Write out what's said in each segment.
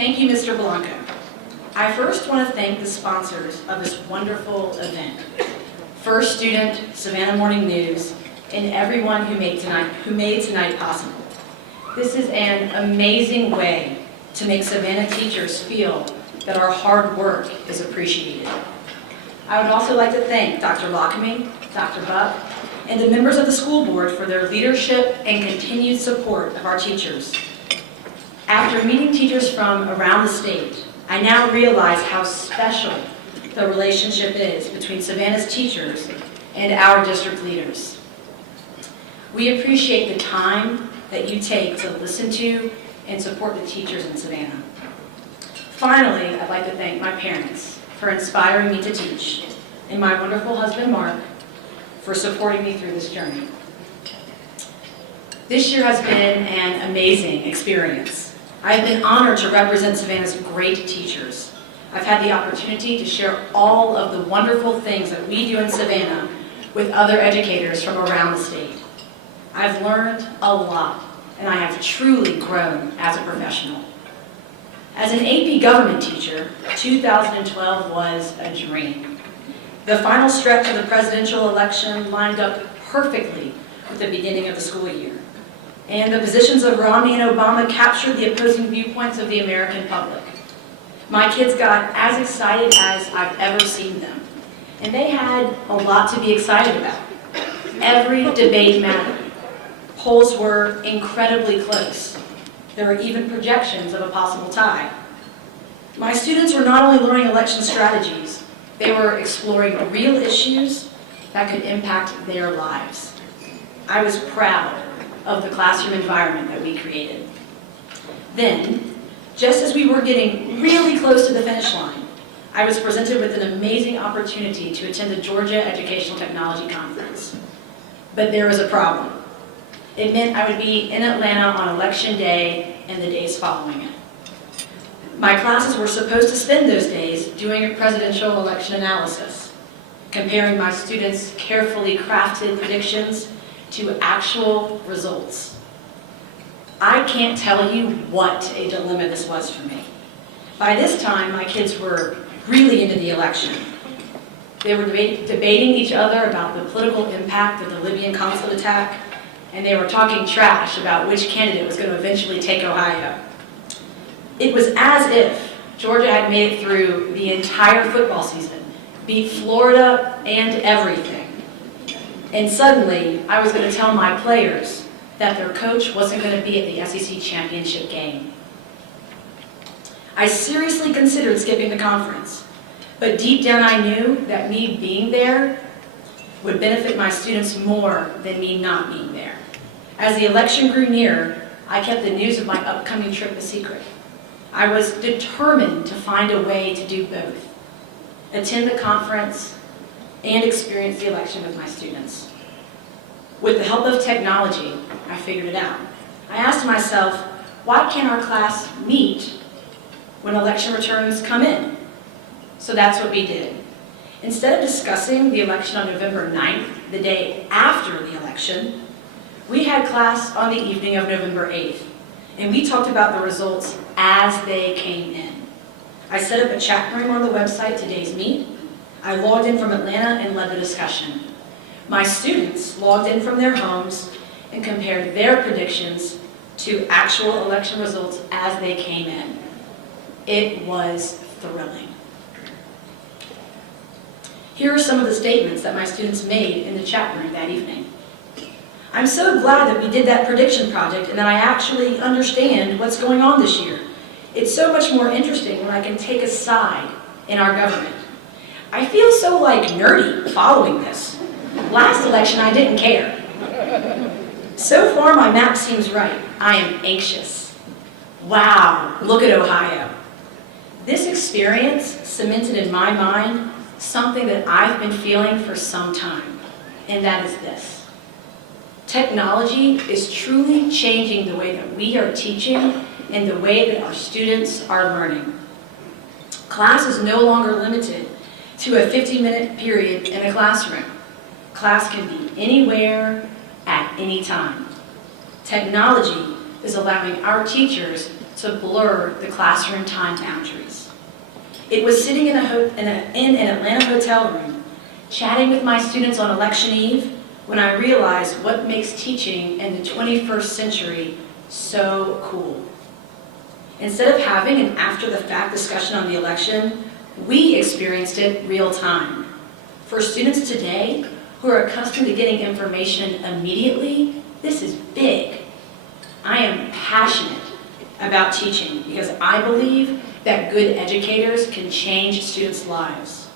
Thank you, Mr. Blanco. I first want to thank the sponsors of this wonderful event. First Student, Savannah Morning News, and everyone who made tonight possible. This is an amazing way to make Savannah teachers feel that our hard work is appreciated. I would also like to thank Dr. Lockamy, Dr. Buck, and the members of the school board for their leadership and continued support of our teachers. After meeting teachers from around the state, I now realize how special the relationship is between Savannah's teachers and our district leaders. We appreciate the time that you take to listen to and support the teachers in Savannah. Finally, I'd like to thank my parents for inspiring me to teach, and my wonderful husband, Mark, for supporting me through this journey. This year has been an amazing experience. I have been honored to represent Savannah's great teachers. I've had the opportunity to share all of the wonderful things that we do in Savannah with other educators from around the state. I've learned a lot, and I have truly grown as a professional. As an AP government teacher, 2012 was a dream. The final stretch of the presidential election lined up perfectly with the beginning of the school year. And the positions of Romney and Obama captured the opposing viewpoints of the American public. My kids got as excited as I've ever seen them. And they had a lot to be excited about. Every debate mattered. Polls were incredibly close. There were even projections of a possible tie. My students were not only learning election strategies, they were exploring real issues that could impact their lives. I was proud of the classroom environment that we created. Then, just as we were getting really close to the finish line, I was presented with an amazing opportunity to attend the Georgia Educational Technology Conference. But there was a problem. It meant I would be in Atlanta on election day and the days following it. My classes were supposed to spend those days doing a presidential election analysis, comparing my students' carefully crafted predictions to actual results. I can't tell you what a dilemma this was for me. By this time, my kids were really into the election. They were debating each other about the political impact of the Libyan consulate attack, and they were talking trash about which candidate was going to eventually take Ohio. It was as if Georgia had made it through the entire football season, beat Florida and everything. And suddenly, I was going to tell my players that their coach wasn't going to be at the SEC championship game. I seriously considered skipping the conference, but deep down I knew that me being there would benefit my students more than me not being there. As the election grew nearer, I kept the news of my upcoming trip a secret. I was determined to find a way to do both, attend the conference and experience the election with my students. With the help of technology, I figured it out. I asked myself, why can't our class meet when election returns come in? So that's what we did. Instead of discussing the election on November 9th, the day after the election, we had class on the evening of November 8th, and we talked about the results as they came in. I set up a chat room on the website, Today's Meet. I logged in from Atlanta and led the discussion. My students logged in from their homes and compared their predictions to actual election results as they came in. It was thrilling. Here are some of the statements that my students made in the chat room that evening. I'm so glad that we did that prediction project and that I actually understand what's going on this year. It's so much more interesting when I can take a side in our government. I feel so nerdy following this. Last election I didn't care. So far my map seems right. I am anxious. Wow, look at Ohio. This experience cemented in my mind something that I've been feeling for some time, and that is this. Technology is truly changing the way that we are teaching and the way that our students are learning. Class is no longer limited to a 50-minute period in a classroom. Class can be anywhere, at any time. Technology is allowing our teachers to blur the classroom time boundaries. It was sitting in an Atlanta hotel room, chatting with my students on election eve, when I realized what makes teaching in the 21st century so cool. Instead of having an after-the-fact discussion on the election, we experienced it real time. For students today who are accustomed to getting information immediately, this is big. I am passionate about teaching because I believe that good educators can change students' lives.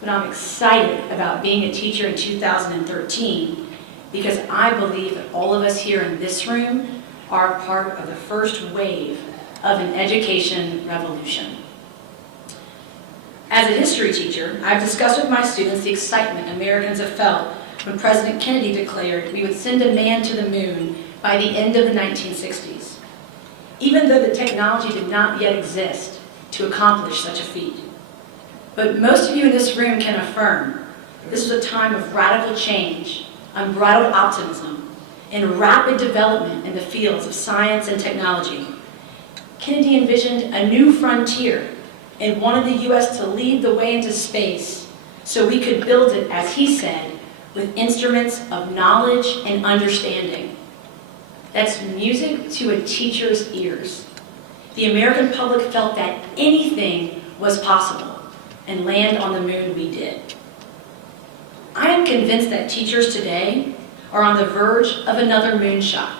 But I'm excited about being a teacher in 2013 because I believe that all of us here in this room are part of the first wave of an education revolution. As a history teacher, I've discussed with my students the excitement Americans have felt when President Kennedy declared we would send a man to the moon by the end of the 1960s, even though the technology did not yet exist to accomplish such a feat. But most of you in this room can affirm this was a time of radical change, unbridled optimism, and rapid development in the fields of science and technology. Kennedy envisioned a new frontier and wanted the U.S. to lead the way into space so we could build it, as he said, with instruments of knowledge and understanding. That's music to a teacher's ears. The American public felt that anything was possible, and land on the moon we did. I am convinced that teachers today are on the verge of another moonshot.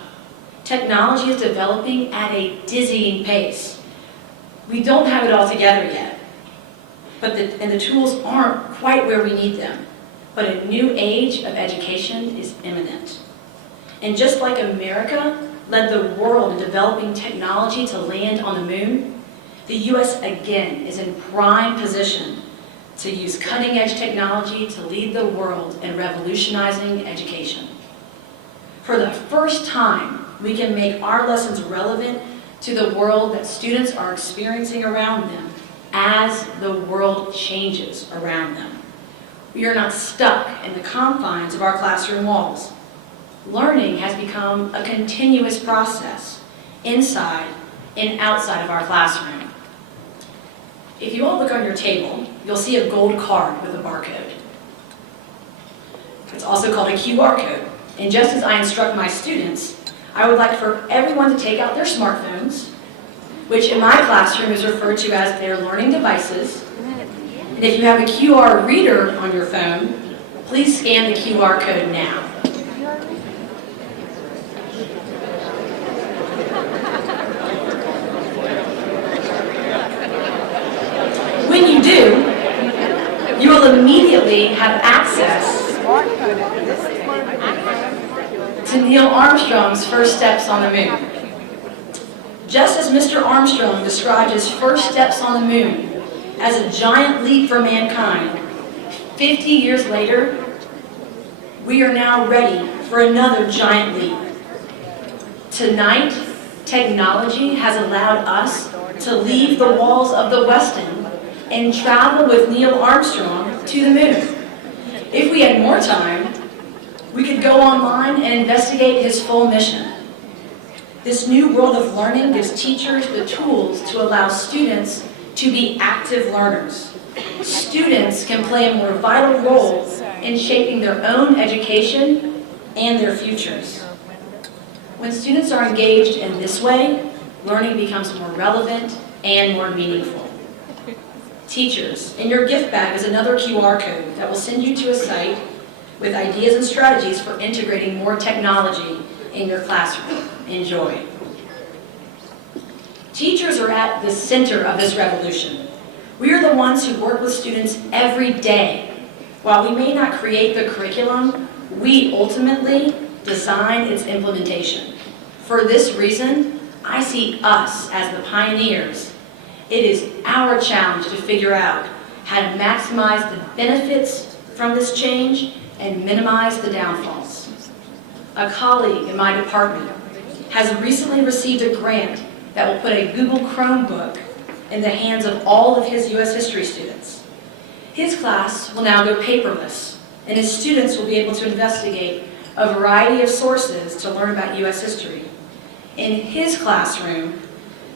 Technology is developing at a dizzying pace. We don't have it all together yet, and the tools aren't quite where we need them. But a new age of education is imminent. And just like America led the world in developing technology to land on the moon, the U.S. again is in prime position to use cutting-edge technology to lead the world in revolutionizing education. For the first time, we can make our lessons relevant to the world that students are experiencing around them as the world changes around them. We are not stuck in the confines of our classroom walls. Learning has become a continuous process inside and outside of our classroom. If you all look on your table, you'll see a gold card with a barcode. It's also called a QR code. And just as I instruct my students, I would like for everyone to take out their smartphones, which in my classroom is referred to as their learning devices. And if you have a QR reader on your phone, please scan the QR code now. When you do, you will immediately have access to Neil Armstrong's first steps on the moon. Just as Mr. Armstrong described his first steps on the moon as a giant leap for mankind, 50 years later, we are now ready for another giant leap. Tonight, technology has allowed us to leave the walls of the West End and travel with Neil Armstrong to the moon. If we had more time, we could go online and investigate his full mission. This new world of learning gives teachers the tools to allow students to be active learners. Students can play a more vital role in shaping their own education and their futures. When students are engaged in this way, learning becomes more relevant and more meaningful. Teachers, in your gift bag is another QR code that will send you to a site with ideas and strategies for integrating more technology in your classroom. Enjoy. Teachers are at the center of this revolution. We are the ones who work with students every day. While we may not create the curriculum, we ultimately design its implementation. For this reason, I see us as the pioneers. It is our challenge to figure out how to maximize the benefits from this change and minimize the downfalls. A colleague in my department has recently received a grant that will put a Google Chromebook in the hands of all of his U.S. history students. His class will now go paperless, and his students will be able to investigate a variety of sources to learn about U.S. history. In his classroom,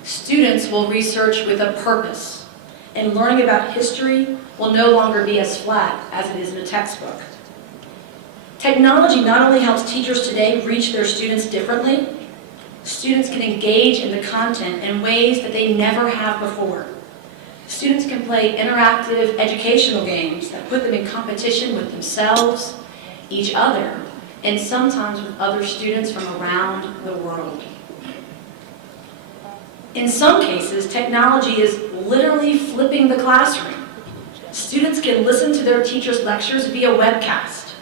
Students will research with a purpose, and learning about history will no longer be as flat as it is in a textbook. Technology not only helps teachers today reach their students differently, students can engage in the content in ways that they never have before. Students can play interactive educational games that put them in competition with themselves, each other, and sometimes with other students from around the world. In some cases, technology is literally flipping the classroom. Students can listen to their teacher's lectures via webcast.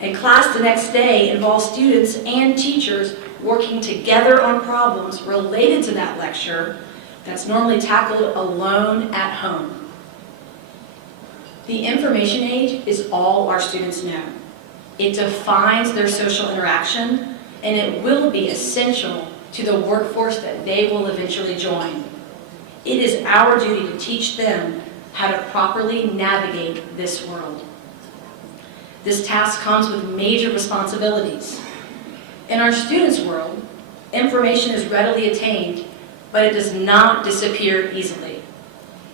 And class the next day involves students and teachers working together on problems related to that lecture that's normally tackled alone at home. The information age is all our students know. It defines their social interaction, and it will be essential to the workforce that they will eventually join. It is our duty to teach them how to properly navigate this world. This task comes with major responsibilities. In our students' world, information is readily attained, but it does not disappear easily.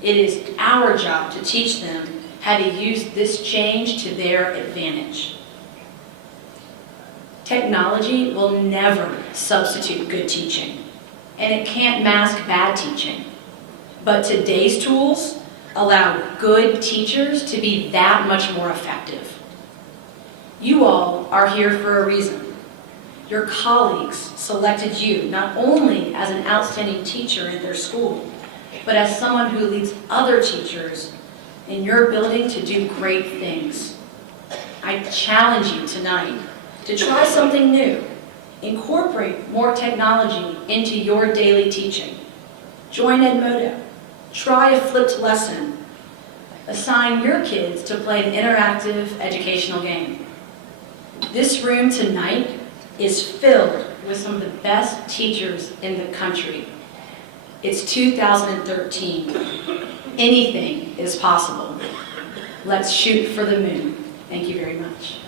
It is our job to teach them how to use this change to their advantage. Technology will never substitute good teaching, and it can't mask bad teaching. But today's tools allow good teachers to be that much more effective. You all are here for a reason. Your colleagues selected you not only as an outstanding teacher in their school, but as someone who leads other teachers in your building to do great things. I challenge you tonight to try something new. Incorporate more technology into your daily teaching. Join Edmodo. Try a flipped lesson. Assign your kids to play an interactive educational game. This room tonight is filled with some of the best teachers in the country. It's 2013. Anything is possible. Let's shoot for the moon. Thank you very much.